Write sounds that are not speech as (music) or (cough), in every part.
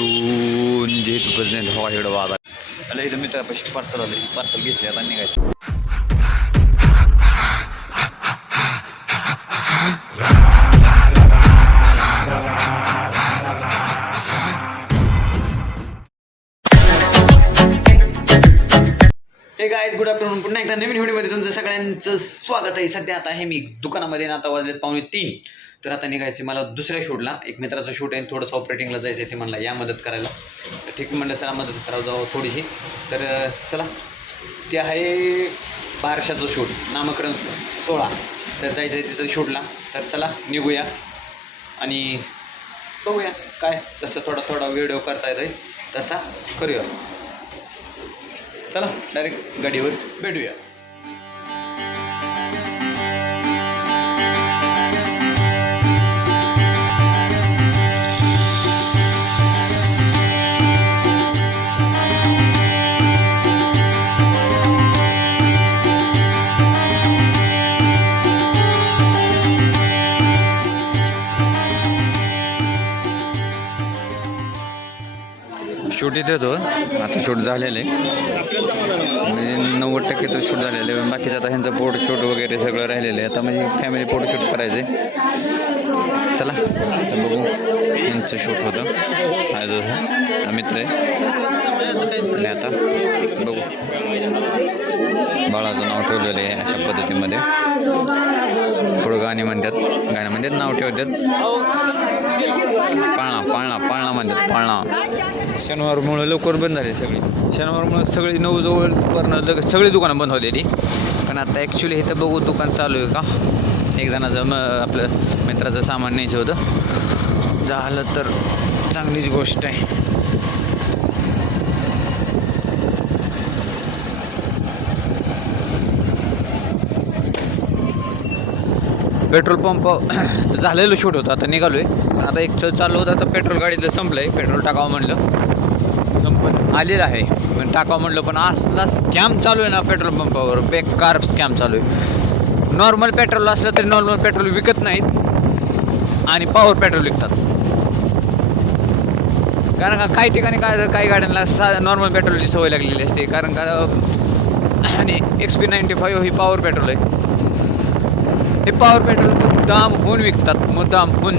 इथून जे इथपर्यंत हवा इकडं वादा आलं इथं मित्रापाशी पार्सल आलं पार्सल घेतले आता निघायचं. हे गायज गुड आफ्टरनून पुन्हा एकदा नवीन व्हिडिओमध्ये तुमचं सगळ्यांचं स्वागत आहे. सध्या आता हे मी दुकानामध्ये आणि आता वाजलेत पावणे तीन. तर आता निघायचे मला दुसऱ्या शूटला. एक मित्राचा शूट आहे थोडंसं ऑपरेटिंगला जायचं आहे ते म्हणला या मदत करायला. तर ठीक म्हणलं चला मदत करावं जावं थोडीशी. तर चला. ते आहे बारशाचं शूट नामकरण सोळा तर जायचं आहे तिथं शूटला. तर चला निघूया. आणि बघूया काय जसं थोडा थोडा व्हिडिओ करता येतोय तसा करूया. चला डायरेक्ट गाडीवर भेटूया. शूट झालेलं. आहे म्हणजे नव्वद टक्के तर शूट झालेलं. आहे बाकीचं आता ह्यांचं फोटोशूट वगैरे सगळं राहिलेलं आहे. आता म्हणजे फॅमिली फोटोशूट करायचे करायचं आहे चला आता बघू. यांचं शूट होतं. हा जो हा मित्र आहे. आणि आता बघू. बाळाचं नाव ठेवलेलं आहे अशा पद्धतीमध्ये. पुढं गाणी म्हणतात. गाणी म्हणतात नाव ठेवतात. पाळणा पाळणा पाळणा म्हणतात पाळणा. शनिवारमुळं लवकर बंद झाले सगळी. शनिवारमुळं सगळी नऊ जवळ सगळी दुकानं बंद होती पण आता ॲक्च्युली इथं बघू दुकान चालू आहे का? एक जणाचं म आपलं मित्राचं सामान न्यायचं होतं. झालं तर चांगलीच गोष्ट आहे. पेट्रोल पंप (clears throat) झालेलं शूट होतं आता निघालो आहे पण आता एक च- चालू होतं आता पेट्रोल गाडीचं संपलं आहे पेट्रोल टाकावं म्हणलं. संपत आलेलं आहे. पण टाकावं म्हणलं पण असला स्कॅम चालू आहे ना पेट्रोल पंपावर. बेकार स्कॅम चालू आहे. नॉर्मल पेट्रोल असलं तरी नॉर्मल पेट्रोल विकत नाहीत. आणि पॉवर पेट्रोल विकतात. कारण का काही ठिकाणी काय काही गाड्यांना सा नॉर्मल पेट्रोलची सवय लागलेली असते. कारण का आणि एक्स पी नाईन्टी फाईव्ह ही पॉवर पेट्रोल आहे. हे पॉवर पेट्रोल मुद्दाम होऊन विकतात मुद्दाम होऊन.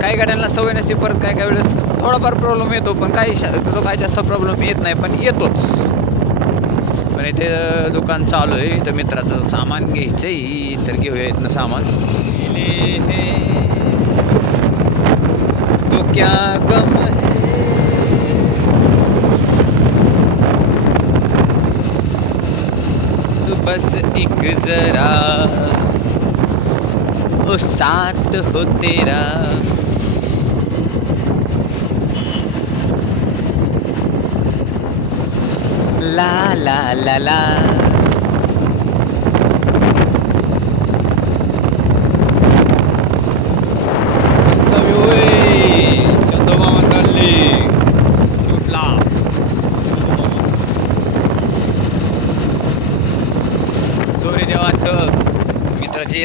काही गाड्यांना सवय नसते परत काय काय वेळेस थोडाफार प्रॉब्लेम येतो पण काही शा- तो काही जास्त प्रॉब्लेम येत नाही पण येतोच. पण इथे दुकान चालू आहे तर मित्राचं सामान घ्यायचं आहे तर घेऊया इथनं सामान. तो क्या गम है तू बस एक जरा। ओ साथ हो तेरा। ला ला ला ला मस्त view आहे. चंदोमामा चालले शूटला सूर्यदेवाचं मित्राची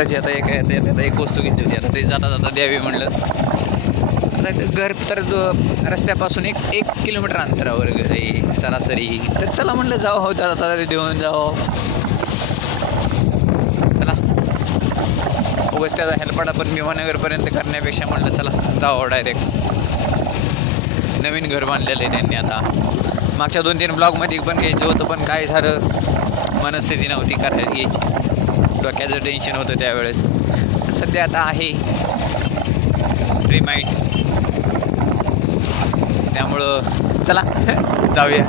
येता मित्राची आता एक आता एक वस्तू घेतली होती. आता ते जाता जाता द्यावी म्हणलं. आता घर तर रस्त्यापासून एक एक किलोमीटर अंतरावर घर आहे. सरासरी. तर चला म्हणलं जाऊ. हो जाता जाता ते देऊन जाऊ. चला. उगाच त्याचा हेल्पाडा पण भीमानगरपर्यंत करण्यापेक्षा म्हणलं चला जावं डायरेक्ट नवीन घर बांधलेलं आहे त्यांनी आता. मागच्या दोन तीन ब्लॉगमध्ये पण घ्यायचं होतं पण काय झालं? मनस्थिती नव्हती करायला यायची. डोक्याचं टेन्शन होतं त्यावेळेस. सध्या आता आहे. रिमाइंड त्यामुळं चला (laughs) जाऊया.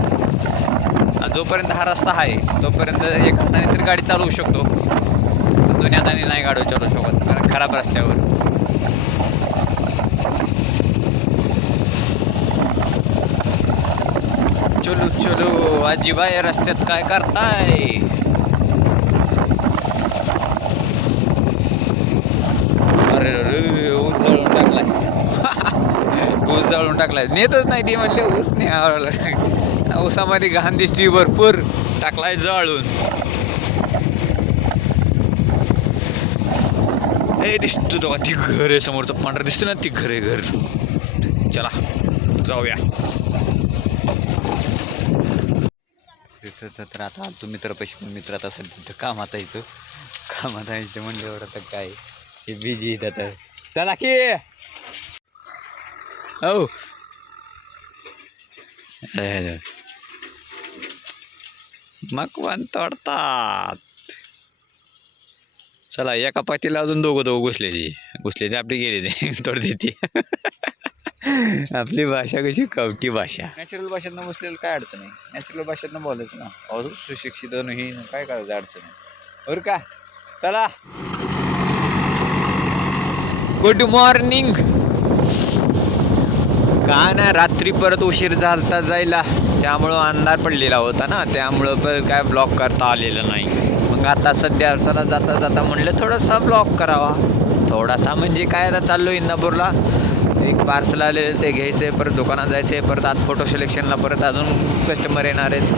जोपर्यंत हा रस्ता आहे तोपर्यंत एक हाताने तरी गाडी चालवू शकतो. दोन्ही हाताने नाही गाडी चालवू शकत कारण खराब रस्त्यावर. चलो चलो आजीबाई रस्त्यात काय करताय अरे अरे ऊस जळून टाकलाय. नेतच नाही ती म्हटले ऊस नाही (laughs) ऊसामध्ये घाण दिसती भरपूर टाकलाय जळून. हे दिसतो तो ती घर आहे समोरचं. पांढरं दिसतो ना ती घर आहे घर. चला जाऊया. तिथं तर- आता आलतो पैसे पण मित्र आता सध्या तिथं कामात यायचं कामात यायचं म्हणल्यावर आता काय? हे बिजी येत आता. चला की! हो अरे. (laughs) मकवान तोडतात. चला एका पातीला अजून दोघं दोघं घुसलेली. घुसलेली आपली गेली ते (laughs) तोडते ती. (laughs) आपली भाषा कशी? कवटी भाषा. नॅचरल भाषेतनं बसलेलं काय अडचण आहे? नॅचरल भाषेतनं बोलायचं ना. अजून सुशिक्षित नाही काय करायचं अडचण आहे? बरं का? चला. गुड मॉर्निंग काय नाही रात्री परत उशीर झालता जायला. त्यामुळं अंधार पडलेला होता ना त्यामुळं परत काय ब्लॉक करता आलेलं नाही. मग आता सध्या चला जाता जाता म्हणलं थोडासा ब्लॉक करावा. थोडासा म्हणजे काय आता चाललो इंदापूरला. एक पार्सल आलेलं ते घ्यायचं आहे परत दुकानात जायचं आहे परत आज फोटो सिलेक्शनला परत अजून कस्टमर येणार आहेत.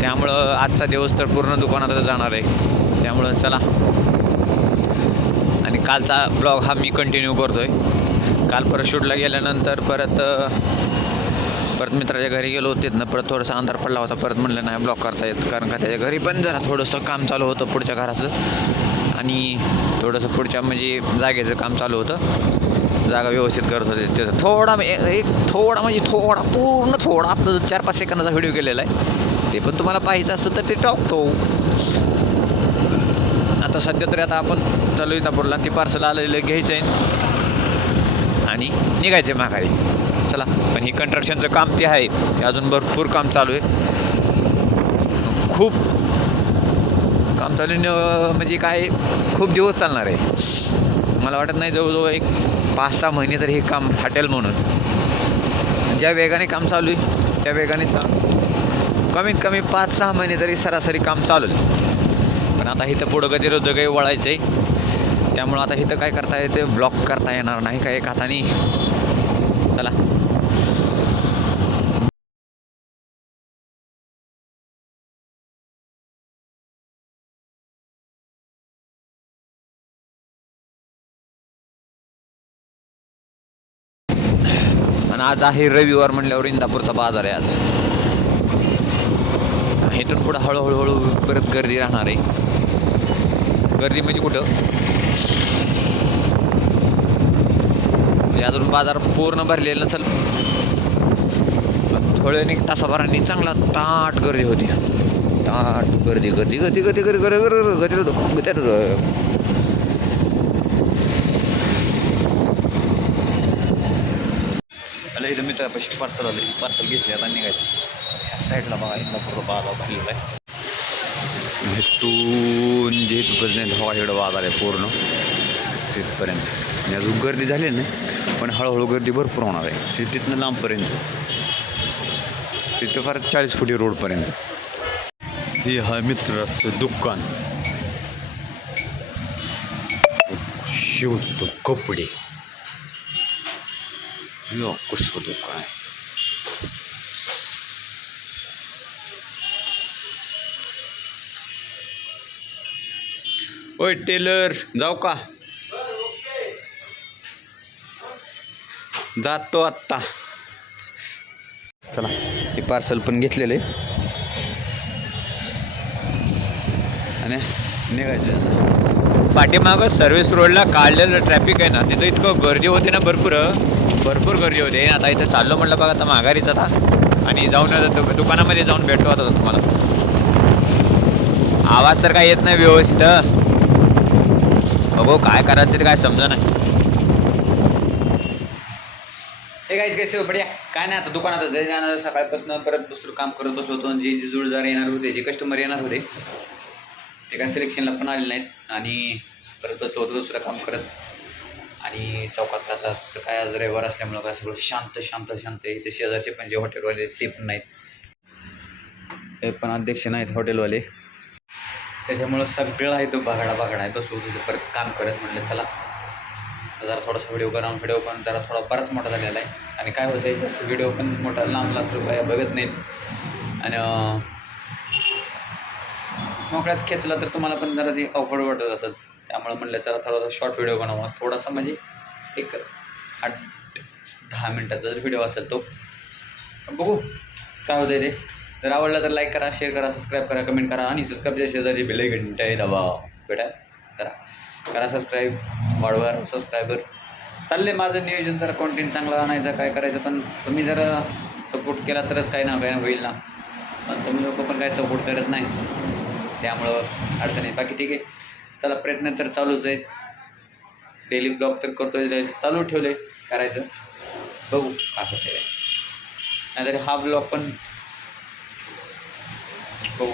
त्यामुळं आजचा दिवस तर पूर्ण दुकानातच जाणार आहे. त्यामुळं चला. आणि कालचा ब्लॉग हा मी कंटिन्यू करतोय. काल परत शूटला गेल्यानंतर परत परत मित्राच्या घरी गेलो होते ना परत थोडासा अंधार पडला होता परत म्हणलं नाही ब्लॉक करता येत कारण का त्याच्या घरी पण जरा थोडंसं काम चालू होतं पुढच्या घराचं. आणि थोडंसं पुढच्या म्हणजे जागेचं काम चालू होतं. जागा व्यवस्थित करत होते त्याचं थोडा एक थोडा म्हणजे थोडा पूर्ण थोडा आपलं चार पाच सेकंदाचा व्हिडिओ केलेला आहे. ते पण तुम्हाला पाहायचं असतं तर ते टाकतो आता सध्या तरी आता आपण चालू इंदापूरला ती पार्सल आलेलं घ्यायचं आहे. निघायचे माघारी. चला पण ही कंस्ट्रक्शनचं काम ते आहे. ते अजून भरपूर काम चालू आहे. खूप काम चालू न- म्हणजे काय खूप दिवस चालणार आहे. मला वाटत नाही जवळजवळ एक पाच सहा महिने तरी हे काम हटेल म्हणून. ज्या वेगाने काम चालू आहे त्या वेगाने सा कमीत कमी पाच सहा महिने तरी सरासरी काम चालू पण आता इथं पुढं गतिरोधक काही वळायचं आहे त्यामुळं आता इथं काय करता येते ब्लॉक करता येणार नाही. का एक हाताने चला. आणि आज आहे रविवार म्हणल्यावर इंदापूरचा बाजार आहे आज. इथून पुढं हळूहळू हळू परत गर्दी राहणार आहे. गर्दी म्हणजे कुठं? म्हणजे अजून बाजार पूर्ण भरलेला नसेल थोड्या एक तासाभरांनी चांगला ताट गर्दी होती ताट गर्दी गर्दी गर्दी गर्दी गर्दी गर्दी गर्दी गर्दी गर्दी आलं इथं मित्रापाशी पार्सल आलं पार्सल घेतले आता निघायचं ह्या साईडला बघा इंदापूरला बाजार भरलेला आहे इथून जे इथपर्यंत हवा एवढा बाजार आहे पूर्ण तिथपर्यंत आणि अजून गर्दी झाली नाही पण हळूहळू गर्दी भरपूर होणार आहे. ति- तिथनं लांबपर्यंत. तिथं फार चाळीस फुटी रोडपर्यंत. हे हा मित्राचं दुकान. शिवतो कपडे. यो कसं दुकान ओय टेलर जाऊ का? जातो आत्ता. चला हे पार्सल पण घेतलेलं. आहे आणि निघायचं. पाठीमागं सर्व्हिस रोडला काढलेलं ट्रॅफिक आहे ना तिथं इतकं गर्दी होती ना भरपूर भरपूर गर्दी होते. आता इथं चाललो म्हटलं बघा आता माघारीच आता. आणि जाऊन दुकानामध्ये जाऊन भेटतो आता तुम्हाला. आवाज तर काय येत नाही व्यवस्थित बघू काय करायचं ते काय समजा नाही. हे काय काय बढिया। काय नाही आता दुकानात जाणार सकाळपासून परत दुसरं काम करत बसलो होतो. जे जे जुळदार येणार होते जे कस्टमर येणार होते ते काय सिलेक्शनला पण आले नाहीत. आणि परत बसलो होतो दुसरं काम करत. आणि चौकात आता तर काय आज रविवार असल्यामुळं काय सगळं शांत शांत शांत आहे. ते शेजारचे पण जे हॉटेलवाले ते पण नाहीत. हे पण अध्यक्ष नाहीत हॉटेलवाले त्याच्यामुळं सगळं आहे तो बघाडा बघाडा आहे. बसलो होतो परत काम करत. म्हणलं चला. जरा थोडासा व्हिडिओ करा व्हिडिओ पण जरा थोडा बराच मोठा झालेला आहे. आणि काय होतं आहे जास्त व्हिडिओ पण मोठा लांब लांब रुपया बघत नाहीत. आणि मोकळ्यात खेचला तर तुम्हाला पण जरा ते अवघड वाटत असेल. त्यामुळं म्हणलं जरा थोडासा शॉर्ट व्हिडिओ बनवा. थोडासा म्हणजे एक आठ दहा मिनटाचा जर व्हिडिओ असेल तो. बघू काय होतं ते. जर आवडलं तर लाईक करा शेअर करा सबस्क्राईब करा कमेंट करा आणि सबस्क्राईबच्या शेजारी बेल घंटा आहे दबा. बेटा करा. करा सबस्क्राईब वाढवा सबस्क्रायबर चालले माझं नियोजन जरा कॉन्टेंट चांगला आणायचं काय करायचं पण तुम्ही जर सपोर्ट केला तरच काही ना काही होईल ना. पण तुम्ही लोक पण काही सपोर्ट करत नाही. त्यामुळं अडचण आहे बाकी ठीक आहे. चला प्रयत्न तर चालूच आहेत. डेली ब्लॉग तर करतो चालू ठेवले करायचं. बघू काय होते हा ब्लॉग पण बघू.